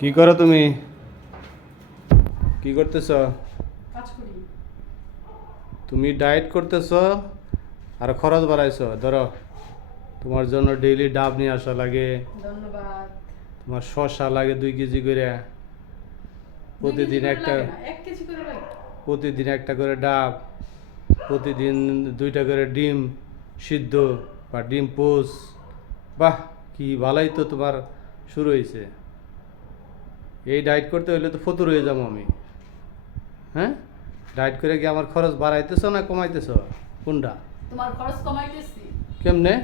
কি করো তুমি? কি করতেছ? কাজ করি। তুমি ডায়েট করতেছ আর খরচ বাড়াইছো। ধরো, তোমার জন্য ডেইলি ডাব নিয়ে আসা লাগে, ধন্যবাদ। তোমার শসা লাগে 2 কেজি করে, 2 কেজি প্রতিদিন করে একটা লাগে না, 1 কেজি করে লাগে। প্রতিদিন একটা করে ডাব, প্রতিদিন 2টা করে ডিম সিদ্ধ বা ডিম পোচ। বাহ, কি ভালোই তো তোমার শুরু হয়েছে। এই ডায়েট করতে হলে তো ফতুর হয়ে যাবো আমি। হ্যাঁ, ডায়েট করে কি আমার খরচ বাড়াইতেছো না কমাইতেছো? কোনটা? তোমার খরচ কমাইতেছি। কেমনে?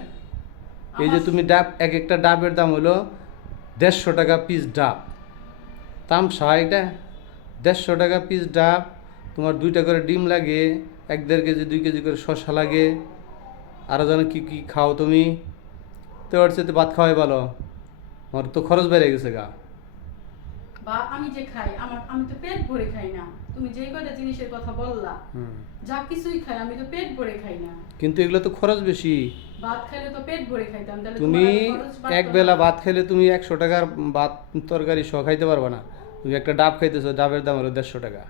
এই যে আমার তুমি ডাব, এক একটা ডাবের দাম হলো 150 টাকা পিস ডাব। তামসা এটা, 150 টাকা পিস ডাব। তোমার 2টা করে ডিম লাগে, 1-1.5 কেজি 2 কেজি করে শসা লাগে, আরও যেন কি কি খাও তুমি। তো ওর সাথে ভাত খাওয়াই ভালো। আমার তো খরচ বেড়ে গেছে গা। বা আমি যে খাই, আমি তো পেট ভরে খাই না। তুমি যেই কয়টা জিনিসের কথা বললা, হুম। যা কিছুই খাই আমি তো পেট ভরে খাই না। কিন্তু এগুলো তো খরচ বেশি। ভাত খাইলে তো পেট ভরে খাইতাম, তাহলে তুমি তোমার এত খরচ এক বাড়তো না। বেলা ভাত খাইলে তুমি 100 টাকার ভাত তরকারি সহ খাইতে পারবে না। তুমি একটা ডাব খাইতেছো, ডাবের দাম হলো 150 টাকা।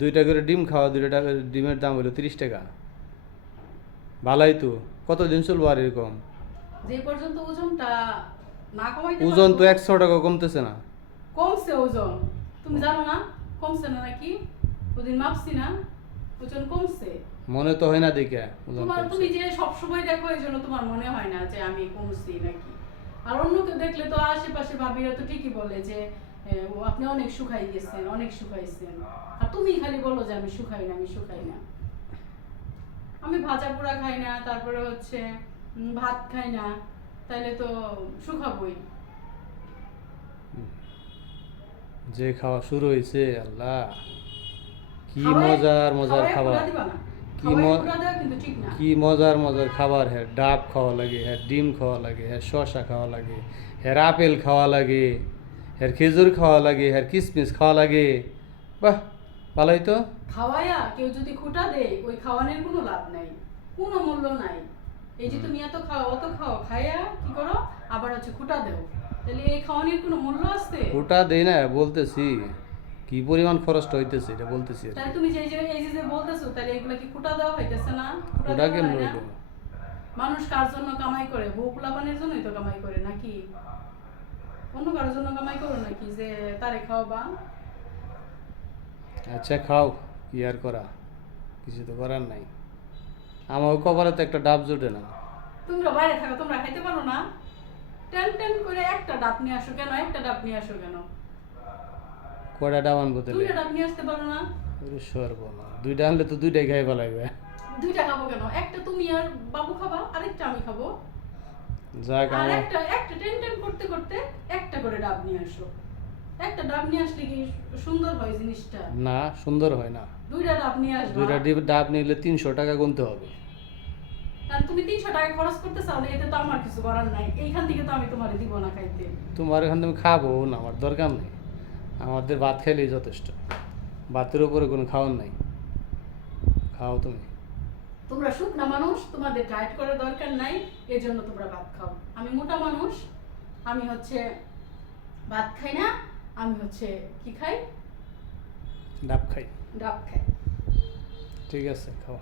2টা করে ডিম খাওয়া, 2টা ডিমের দাম হলো 30 টাকা। ভালোই তো, কতদিন চলবো আর এরকম? যে পর্যন্ত ওজনটা না কমাইতে ওজন তো পারবো। 100 টাকা কমতেছে না। কমছে ওজন, তুমি জানো না? কমছে না নাকি? ওদিন মাপছি না, ওজন কমছে। মনে তো হয় না দেখে ওজন কমছে। তুমি যে সব সময় দেখো, এই জন্য তোমার মনে হয় না যে আমি কমছি নাকি। আর অন্যকে দেখলে তো আশেপাশে ভাবিরা তো ঠিকই বলে যে ও আপনি অনেক শুকাই গেছেন, অনেক শুকাইছেন। আর তুমি খালি বলো যে আমি শুকাই না, আমি শুকাই না। আমি ভাজা পোড়া খাই না, তারপরে হচ্ছে ভাত খাই না, তাইলে তো শুকাবই। যে খাওয়া শুরু হয়েছে, আল্লাহ, কি খাওয়ায় মজার মজার খাওয়ায় খাবার। পোড়া দিবা না। কি খাওয়ায় পোড়া দেওয়া কিন্তু ঠিক না। কি মজার মজার খাবার। হ্যাঁ, ডাব খাওয়া লাগে, হ্যাঁ ডিম খাওয়া লাগে, হ্যাঁ শসা খাওয়া লাগে, হ্যাঁ আপেল খাওয়া লাগে, হ্যাঁ খেজুর খাওয়া লাগে, হ্যাঁ কিশমিশ খাওয়া লাগে। বাহ, ভালোই তো। খাওয়ায়া কেউ যদি খুঁটা দেয়, ওই খাওয়ানোর কোনো লাভ নাই, কোনো মূল্য নাই। এই যে তুমি এত খাও, অত খাও, খাইয়া কি করো, আবার হচ্ছে খুঁটা দেও, তাহলে এই খাওয়ানোর কোনো মূল্য আছে? ওটা দেই না, বলতেছি কি পরিমাণ খরচটা হইতেছে এটা বলতেছি আর তাহলে কি। তুমি এই যে বলতেছো, তাহলে এগুলা কি খুঁটা দেওয়া হইতেছে না? খুঁটা ওটা দেওয়া কেমন হয় না? হইলো? মানুষ কার জন্য কামাই করে? বউ পোলাপানের জন্যই তো কামাই করে নাকি? অন্য কারোর জন্য কামাই করো নাকি যে তারে খাওয়াবা? আচ্ছা খাও, কি আর করা, কিছু তো করার নাই। আমার কপালে তো একটা ডাব জোটে না। তোমরা বাইরে থাকো, তোমরা খাইতে পারো না? টেন টেন করে একটা ডাব নিয়ে আসো কেন? একটা ডাব নিয়ে আসো কেন? কয়টা ডাব আনবো তাহলে? 2টা ডাব নিয়ে আসতে পারো না? ওরে সর্বনা, 2টা আনলে তো 2টাই খাই ফেলাইবে। 2টা খাবো কেন? একটা তুমি আর বাবু খাবা, আরেকটা আমি খাবো। যাক আর আমার। একটা একটা টেন টেন করতে করতে একটা করে ডাব নিয়ে আসো। একটা ডাব নিয়ে আসলে কি সুন্দর হয় জিনিসটা? না, সুন্দর হয় না। 2টা ডাব নিয়ে আসবা। 2টা ডাব নিলে 300 টাকা গুনতে হবে। আর তুমি 300 টাকা খরচ করতে চাও না, এতে তো আমার কিছু করার নাই। এইখান থেকে তো আমি তোমারে দিব না খাইতে। তোমার এখান থেকে খাবো না, আমার দরকার নেই। আমাদের ভাত খাইলেই যথেষ্ট। ভাতের উপরে কোনো খাওয়ার নাই। খাও তুমি। তোমরা শুকনা মানুষ, তোমাদের ডায়েট করার দরকার নাই, এজন্য তোমরা ভাত খাও। আমি মোটা মানুষ, আমি হচ্ছে ভাত খাই না, আমি হচ্ছে কি খাই? ডাব খাই। ডাব খাই। ঠিক আছে, খাও।